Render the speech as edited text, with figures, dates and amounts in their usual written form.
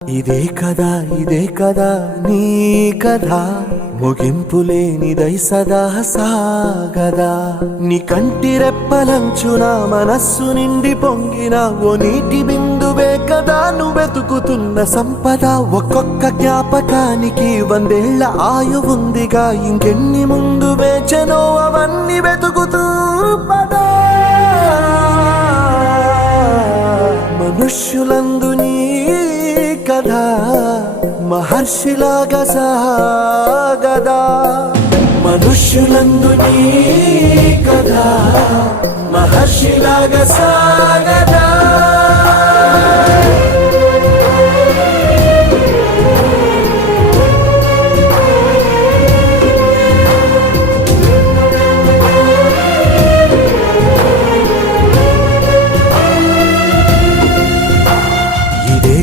ఇదే కదా నీ కథ ముగింపులేనిదై సదా సాగదా నీ కంటి రెప్పలంచున మనస్సు నిండి పొంగిన ఓ నీటి బిందువే కదా నువ్వెతుకుతున్న సంపద ఒక్కొక్క జ్ఞాపకానికి 100 ఏళ్ల ఆయువుందిగా ఇంకెన్ని ముందు వేచనో అవన్నీ వెతుకుతూ పదా మనుష్యులందు నీ కథ మహర్షిలాగా సాగదా మనుష్యులందు నీ కథ మహర్షిలాగా సాగదా ఇదే